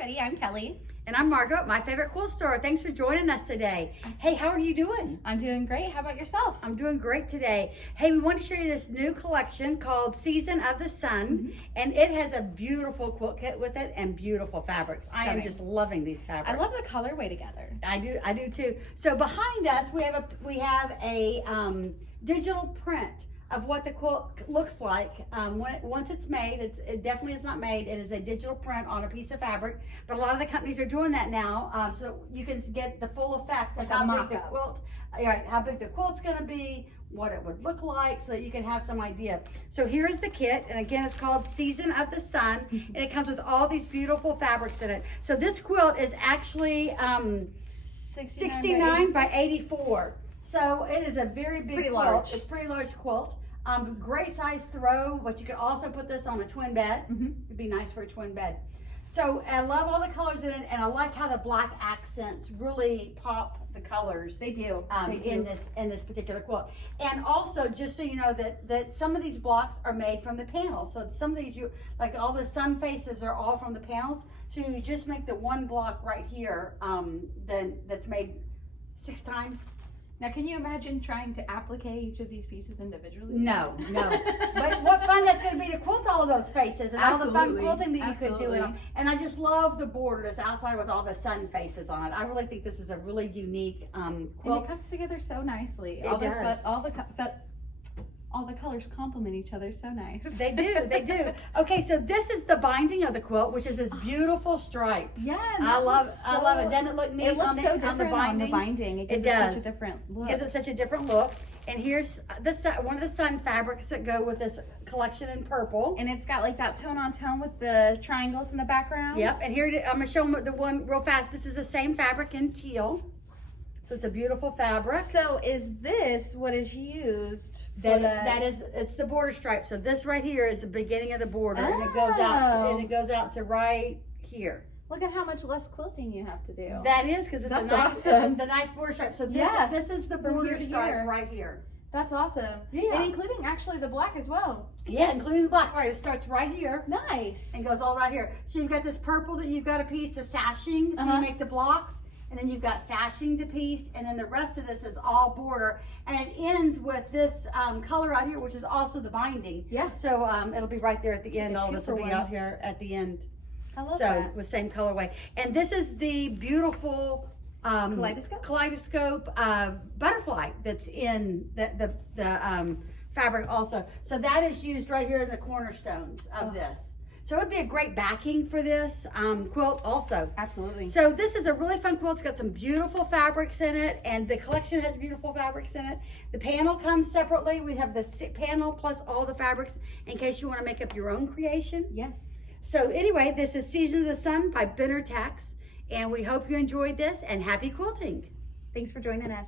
everybody, I'm Kelly. And I'm Margo at My Favorite Quilt Store. Thanks for joining us today. Hey, how are you doing? I'm doing great. How about yourself? I'm doing great today. Hey, we want to show you this new collection called Season of the Sun, and it has a beautiful quilt kit with it and beautiful fabrics. I am just loving these fabrics. I love the colorway together. I do too. So behind us, we have a digital print of what the quilt looks like once it's made. It definitely is not made. It is a digital print on a piece of fabric, but a lot of the companies are doing that now, so you can get the full effect of how big the quilt, how big the quilt's going to be, what it would look like, so that you can have some idea. So here is the kit, and again, it's called Season of the Sun, and it comes with all these beautiful fabrics in it. So this quilt is actually 69 by 84. So it is a very big quilt. Large. It's a pretty large quilt. Great size throw, but you could also put this on a twin bed. It'd be nice for a twin bed. So I love all the colors in it, and I like how the black accents really pop the colors. They do. In this particular quilt. And also, just so you know, that some of these blocks are made from the panels. So some of these, like all the sun faces are all from the panels. So you just make the one block right here, then that's made 6 times. Now, can you imagine trying to applique each of these pieces individually? No. But what fun that's going to be to quilt all of those faces and all the fun quilting that you could do in them. And I just love the border that's outside with all the sun faces on it. I really think this is a really unique quilt. And it comes together so nicely. It does. All the colors complement each other so nice. They do. Okay, so this is the binding of the quilt, which is this beautiful stripe. Yeah, I love it. Doesn't it look neat? It looks so different on the binding. It gives it such a different look. Gives it such a different look. And here's one of the sun fabrics that go with this collection in purple. And it's got like that tone on tone with the triangles in the background. Yep. And here I'm gonna show them the one real fast. This is the same fabric in teal. So it's a beautiful fabric. So is this what is used? It's the border stripe. So this right here is the beginning of the border, and it goes out to right here. Look at how much less quilting you have to do. That is because it's awesome. The nice border stripe. So this is the border stripe right here. That's awesome. Yeah. And including actually the black as well. Yeah, including the black. Right, it starts right here. Nice. And goes all right here. So you've got this purple that you've got a piece of sashing. So you make the blocks. And then you've got sashing to piece, and then the rest of this is all border, and it ends with this color out here, which is also the binding. Yeah. So it'll be right there at the end. All this will be out here at the end. I love that. So with same colorway, and this is the beautiful kaleidoscope butterfly that's in the fabric also. So that is used right here in the cornerstones of this. So it would be a great backing for this quilt also. Absolutely. So this is a really fun quilt. It's got some beautiful fabrics in it, and the collection has beautiful fabrics in it. The panel comes separately. We have the panel plus all the fabrics in case you want to make up your own creation. Yes. So anyway, this is Season of the Sun by Benner Tax, and we hope you enjoyed this, and happy quilting. Thanks for joining us.